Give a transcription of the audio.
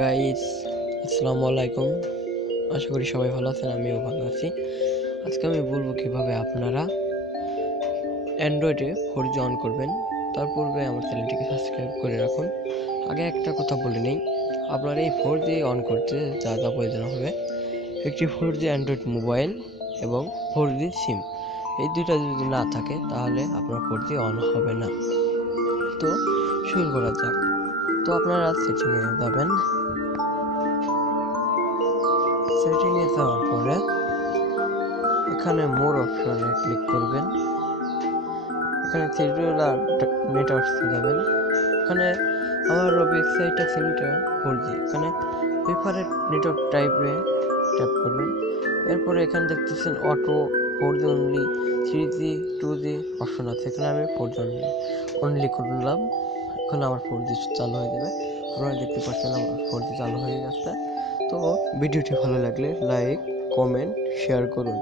Guys, আসসালামু আলাইকুম। আশা করি সবাই ভালো আছেন, আমিও ভালো আছি। আজকে আমি বলবো কিভাবে আপনারা অ্যান্ড্রয়েডে 4G অন করবেন। তার পূর্বে আমার চ্যানেলটিকে সাবস্ক্রাইব করে রাখুন। আগে একটা কথা বলে নেই, আপনার এই 4G অন করতে যা যা প্রয়োজন হবে: একটি 4G অ্যান্ড্রয়েড মোবাইল এবং 4G সিম। এই দুইটা যদি না থাকে তাহলে আপনার 4G অন হবে না। তো শুরু করা যাক। তো আপনারা সেটিংয়ে যাবেন। সেটিংয়ে যাওয়ার পরে এখানে মোর অপশনে ক্লিক করবেন। এখানে সেলুলার নেটওয়ার্কসে যাবেন। এখানে আমার ওয়েবসাইটটা সিমটা 4G। এখানে প্রিফারেড নেটওয়ার্ক টাইপে ট্যাপ করবেন। এরপরে এখানে দেখতেছেন auto 4G only, 3G 2G option আছে। এখানে আমি 4G অনলি করলাম। এখন আমার 4G চালু হয়ে যাবে। আপনারা দেখতে পাচ্ছেন আমার 4G চালু হয়ে গেছে। তো ভিডিওটি ভালো লাগলে লাইক, কমেন্ট, শেয়ার করুন।